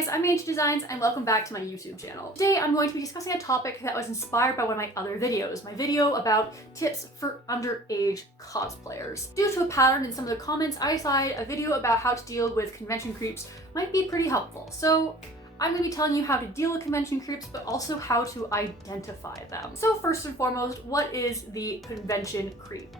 guys, I'm Angie Designs and welcome back to my YouTube channel. Today I'm going to be discussing a topic that was inspired by one of my other videos, my video about tips for underage cosplayers. Due to a pattern in some of the comments, I decided a video about how to deal with convention creeps might be pretty helpful. So I'm going to be telling you how to deal with convention creeps, but also how to identify them. So first and foremost, what is the convention creep?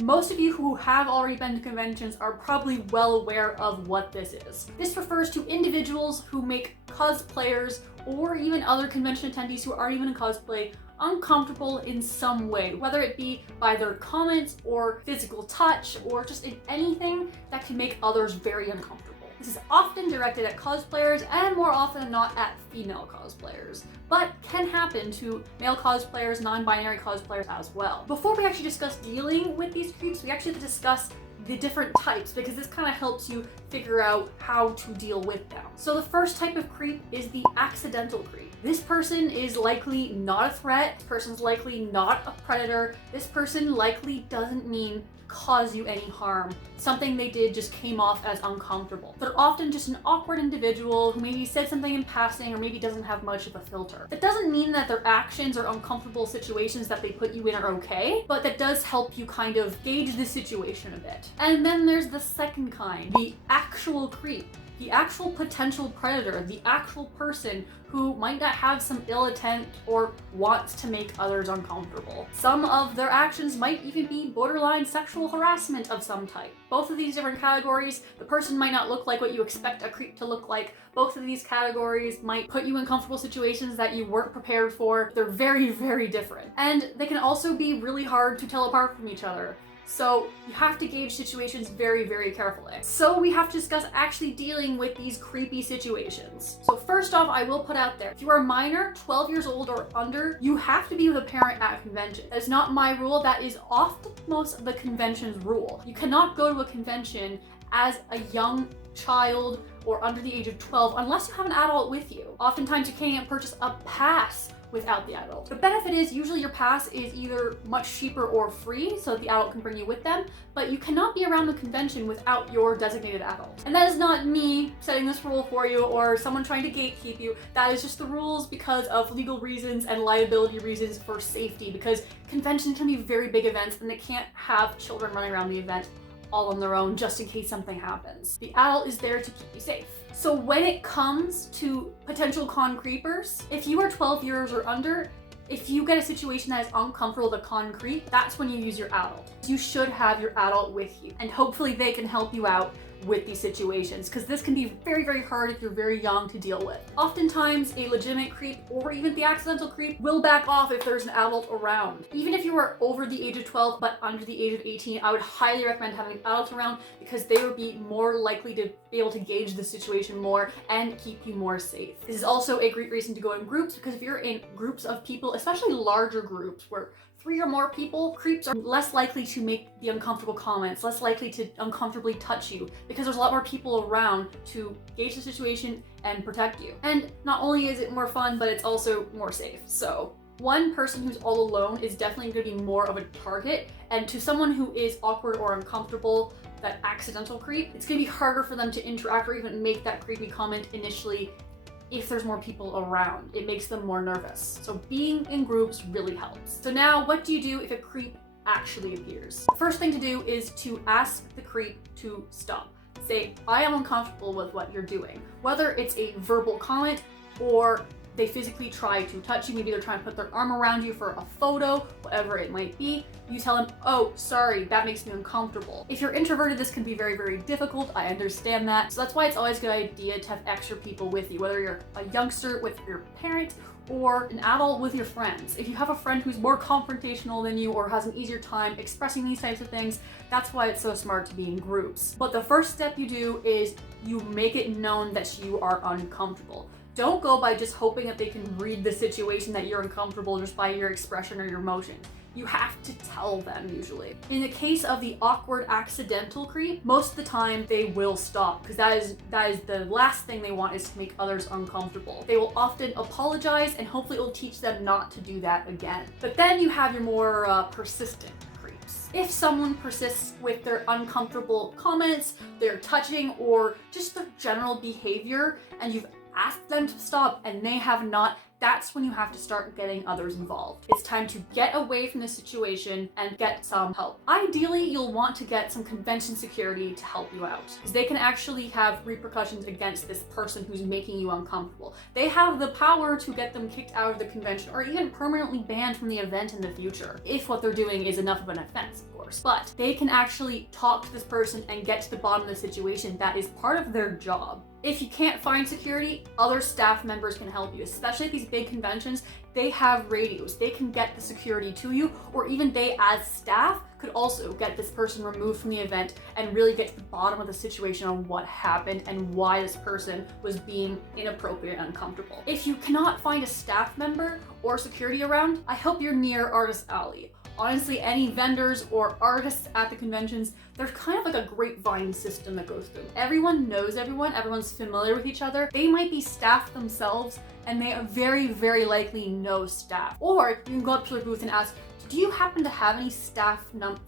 Most of you who have already been to conventions are probably well aware of what this is. This refers to individuals who make cosplayers or even other convention attendees who aren't even in cosplay uncomfortable in some way, whether it be by their comments or physical touch or just in anything that can make others very uncomfortable. This is often directed at cosplayers and more often than not at female cosplayers, but can happen to male cosplayers, non-binary cosplayers as well. Before we actually discuss dealing with these creeps, we actually have to discuss the different types because this kind of helps you figure out how to deal with them. So the first type of creep is the accidental creep. This person is likely not a threat, this person's likely not a predator, this person likely doesn't mean to cause you any harm. Something they did just came off as uncomfortable. They're often just an awkward individual who maybe said something in passing or maybe doesn't have much of a filter. That doesn't mean that their actions or uncomfortable situations that they put you in are okay, but that does help you kind of gauge the situation a bit. And then there's the second kind, the actual creep. The actual potential predator, the actual person who might not have some ill intent or wants to make others uncomfortable. Some of their actions might even be borderline sexual harassment of some type. Both of these different categories, the person might not look like what you expect a creep to look like. Both of these categories might put you in comfortable situations that you weren't prepared for. They're very, very different. And they can also be really hard to tell apart from each other. So you have to gauge situations very, very carefully. So we have to discuss actually dealing with these creepy situations. So first off, I will put out there, if you are a minor, 12 years old or under, you have to be with a parent at a convention. That is not my rule, that is often most of the convention's rule. You cannot go to a convention as a young child or under the age of 12 unless you have an adult with you. Oftentimes you can't purchase a pass without the adult. The benefit is usually your pass is either much cheaper or free so that the adult can bring you with them, but you cannot be around the convention without your designated adult. And that is not me setting this rule for you or someone trying to gatekeep you. That is just the rules because of legal reasons and liability reasons for safety, because conventions can be very big events and they can't have children running around the event all on their own just in case something happens. The adult is there to keep you safe. So when it comes to potential con creepers, if you are 12 years or under, if you get a situation that is uncomfortable to con creep, that's when you use your adult. You should have your adult with you, and hopefully they can help you out with these situations, because this can be very, very hard if you're very young to deal with. Oftentimes, a legitimate creep or even the accidental creep will back off if there's an adult around. Even if you are over the age of 12 but under the age of 18, I would highly recommend having an adult around because they would be more likely to be able to gauge the situation more and keep you more safe. This is also a great reason to go in groups, because if you're in groups of people, especially larger groups where 3 or more people, creeps are less likely to make the uncomfortable comments, less likely to uncomfortably touch you, because there's a lot more people around to gauge the situation and protect you. And not only is it more fun, but it's also more safe. So one person who's all alone is definitely going to be more of a target, and to someone who is awkward or uncomfortable, that accidental creep, it's going to be harder for them to interact or even make that creepy comment initially. If there's more people around, it makes them more nervous. So being in groups really helps. So now what do you do if a creep actually appears? The first thing to do is to ask the creep to stop. Say, I am uncomfortable with what you're doing. Whether it's a verbal comment or they physically try to touch you, maybe they're trying to put their arm around you for a photo, whatever it might be, you tell them, oh, sorry, that makes me uncomfortable. If you're introverted, this can be very, very difficult. I understand that. So that's why it's always a good idea to have extra people with you, whether you're a youngster with your parents or an adult with your friends. If you have a friend who's more confrontational than you or has an easier time expressing these types of things, that's why it's so smart to be in groups. But the first step you do is you make it known that you are uncomfortable. Don't go by just hoping that they can read the situation that you're uncomfortable just by your expression or your emotion. You have to tell them usually. In the case of the awkward accidental creep, most of the time they will stop, because that is the last thing they want, is to make others uncomfortable. They will often apologize and hopefully it will teach them not to do that again. But then you have your more persistent creep. stops. If someone persists with their uncomfortable comments, their touching, or just their general behavior, and you've asked them to stop and they have not, that's when you have to start getting others involved. It's time to get away from the situation and get some help. Ideally, you'll want to get some convention security to help you out, because they can actually have repercussions against this person who's making you uncomfortable. They have the power to get them kicked out of the convention or even permanently banned from the event in the future, if what they're doing is enough of an offense, of course. But they can actually talk to this person and get to the bottom of the situation. That is part of their job. If you can't find security, other staff members can help you, especially at these big conventions. They have radios. They can get the security to you, or even they as staff could also get this person removed from the event and really get to the bottom of the situation on what happened and why this person was being inappropriate and uncomfortable. If you cannot find a staff member or security around, I hope you're near Artist Alley. Honestly, any vendors or artists at the conventions, there's kind of like a grapevine system that goes through. Everyone knows everyone, everyone's familiar with each other. They might be staff themselves, and they are very, very likely know staff. Or you can go up to their booth and ask, do you happen to have any staff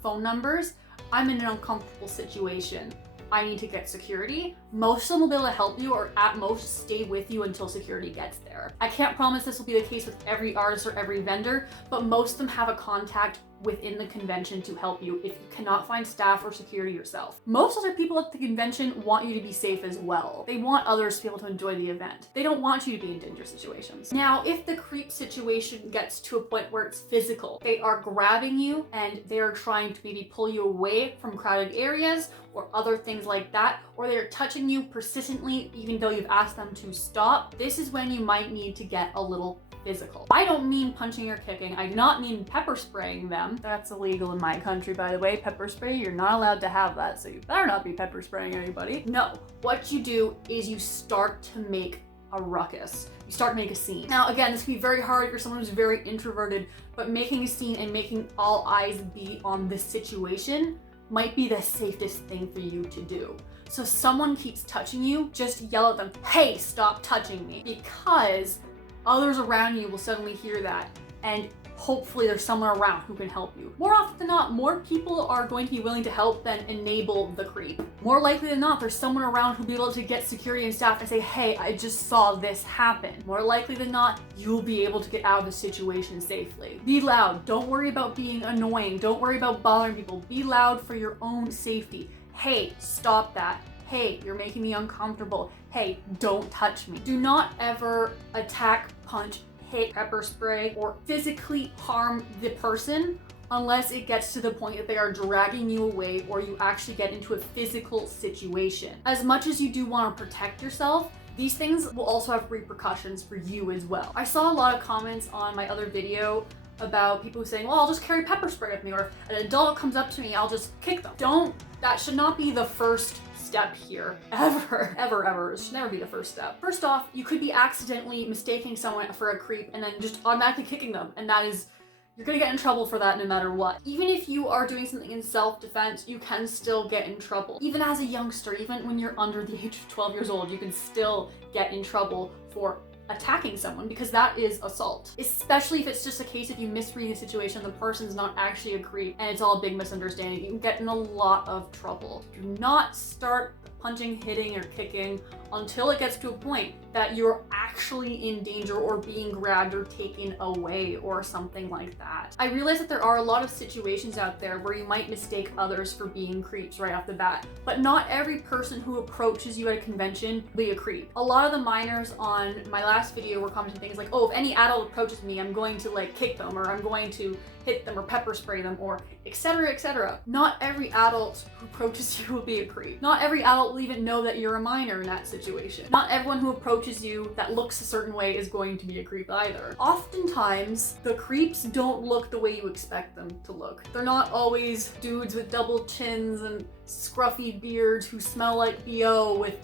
phone numbers? I'm in an uncomfortable situation. I need to get security. Most of them will be able to help you, or at most stay with you until security gets there. I can't promise this will be the case with every artist or every vendor, but most of them have a contact within the convention to help you if you cannot find staff or security yourself. Most other people at the convention want you to be safe as well. They want others to be able to enjoy the event. They don't want you to be in dangerous situations. Now, if the creep situation gets to a point where it's physical, they are grabbing you and they're trying to maybe pull you away from crowded areas or other things like that, or they're touching you persistently even though you've asked them to stop, this is when you might need to get a little physical. I don't mean punching or kicking. I do not mean pepper spraying them. That's illegal in my country, by the way. Pepper spray, you're not allowed to have that, so you better not be pepper spraying anybody. No, what you do is you start to make a ruckus. You start to make a scene. Now, again, this can be very hard for someone who's very introverted, but making a scene and making all eyes be on this situation might be the safest thing for you to do. So if someone keeps touching you, just yell at them, hey, stop touching me, because others around you will suddenly hear that, and hopefully there's someone around who can help you. More often than not, more people are going to be willing to help than enable the creep. More likely than not, there's someone around who'll be able to get security and staff and say, hey, I just saw this happen. More likely than not, you'll be able to get out of the situation safely. Be loud. Don't worry about being annoying. Don't worry about bothering people. Be loud for your own safety. Hey, stop that. Hey, you're making me uncomfortable. Hey, don't touch me. Do not ever attack, punch, hit, pepper spray, or physically harm the person unless it gets to the point that they are dragging you away or you actually get into a physical situation. As much as you do want to protect yourself, these things will also have repercussions for you as well. I saw a lot of comments on my other video about people saying, well, I'll just carry pepper spray with me, or an adult comes up to me, I'll just kick them. That should not be the first step here, ever. It should never be the first step. First off, you could be accidentally mistaking someone for a creep and then just automatically kicking them, and you're gonna get in trouble for that no matter what. Even if you are doing something in self-defense, you can still get in trouble. Even as a youngster, even when you're under the age of 12 years old, you can still get in trouble for attacking someone, because that is assault. Especially if it's just a case if you misread the situation, the person's not actually a creep and it's all a big misunderstanding. You can get in a lot of trouble. Do not start punching, hitting, or kicking until it gets to a point that you're actually in danger or being grabbed or taken away or something like that. I realize that there are a lot of situations out there where you might mistake others for being creeps right off the bat, but not every person who approaches you at a convention will be a creep. A lot of the minors on my last video were commenting things like, oh, if any adult approaches me, I'm going to like kick them, or I'm going to hit them or pepper spray them, or etc, etc. Not every adult who approaches you will be a creep. Not every adult will even know that you're a minor in that situation. Not everyone who approaches you that looks a certain way is going to be a creep either. Oftentimes, the creeps don't look the way you expect them to look. They're not always dudes with double chins and scruffy beards who smell like BO with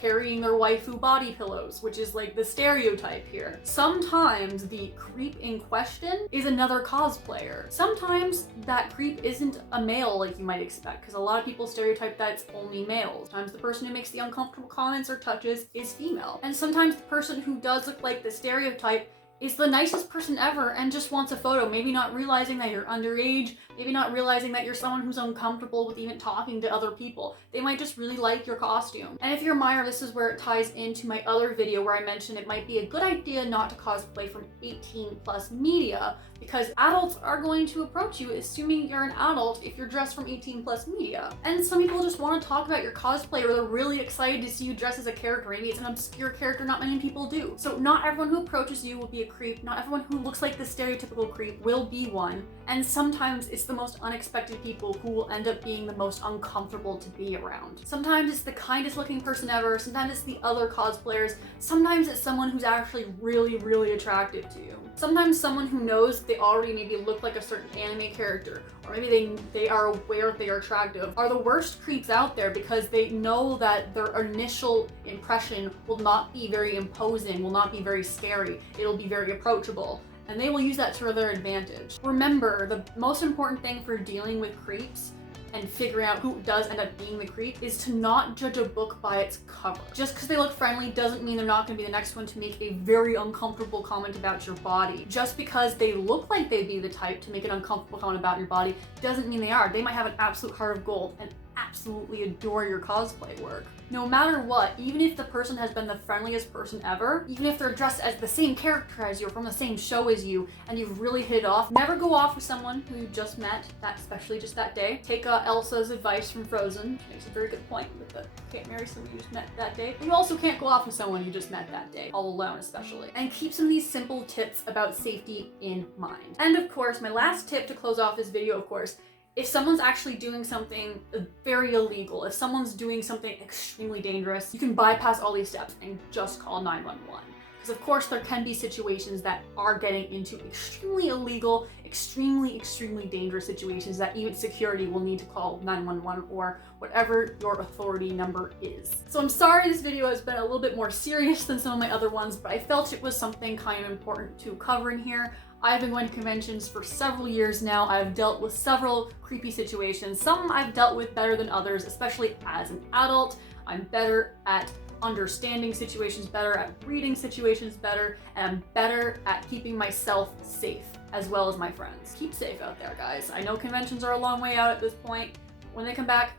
carrying their waifu body pillows, which is like the stereotype here. Sometimes the creep in question is another cosplayer. Sometimes that creep isn't a male like you might expect, because a lot of people stereotype that it's only males. Sometimes the person who makes the uncomfortable comments or touches is female. And sometimes the person who does look like the stereotype is the nicest person ever and just wants a photo, maybe not realizing that you're underage, maybe not realizing that you're someone who's uncomfortable with even talking to other people. They might just really like your costume. And if you're a minor, this is where it ties into my other video where I mentioned it might be a good idea not to cosplay from 18+ media, because adults are going to approach you assuming you're an adult if you're dressed from 18+ media. And some people just want to talk about your cosplay, or they're really excited to see you dress as a character. Maybe it's an obscure character not many people do. So not everyone who approaches you will be a creep. Not everyone who looks like the stereotypical creep will be one. And sometimes it's the most unexpected people who will end up being the most uncomfortable to be around. Sometimes it's the kindest looking person ever. Sometimes it's the other cosplayers. Sometimes it's someone who's actually really, really attractive to you. Sometimes someone who knows they already maybe look like a certain anime character, or maybe they are aware they are attractive, are the worst creeps out there because they know that their initial impression will not be very imposing, will not be very scary, it'll be very approachable, and they will use that to their advantage. Remember, the most important thing for dealing with creeps and figuring out who does end up being the creep is to not judge a book by its cover. Just because they look friendly doesn't mean they're not going to be the next one to make a very uncomfortable comment about your body. Just because they look like they'd be the type to make an uncomfortable comment about your body doesn't mean they are. They might have an absolute heart of gold and absolutely adore your cosplay work. No matter what, even if the person has been the friendliest person ever, even if they're dressed as the same character as you or from the same show as you, and you've really hit it off, never go off with someone who you just met, especially just that day. Take Elsa's advice from Frozen. She makes a very good point with the can't marry someone you just met that day. You also can't go off with someone you just met that day, all alone especially. And keep some of these simple tips about safety in mind. And of course, my last tip to close off this video, of course, if someone's actually doing something very illegal, if someone's doing something extremely dangerous, you can bypass all these steps and just call 911. Because of course there can be situations that are getting into extremely illegal, extremely dangerous situations that even security will need to call 911 or whatever your authority number is. So I'm sorry this video has been a little bit more serious than some of my other ones, but I felt it was something kind of important to cover in here. I've been going to conventions for several years now. I've dealt with several creepy situations. Some I've dealt with better than others, especially as an adult. I'm better at understanding situations better, at reading situations better, and I'm better at keeping myself safe, as well as my friends. Keep safe out there, guys. I know conventions are a long way out at this point. When they come back,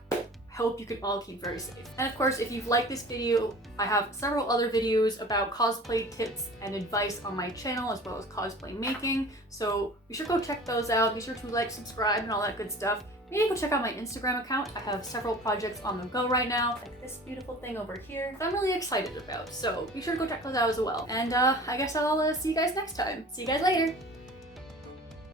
hope you can all keep very safe. And of course, if you've liked this video, I have several other videos about cosplay tips and advice on my channel, as well as cosplay making. So be sure to go check those out. Be sure to like, subscribe, and all that good stuff. Maybe go check out my Instagram account. I have several projects on the go right now, like this beautiful thing over here that I'm really excited about. So be sure to go check those out as well. And I guess I'll see you guys next time. See you guys later.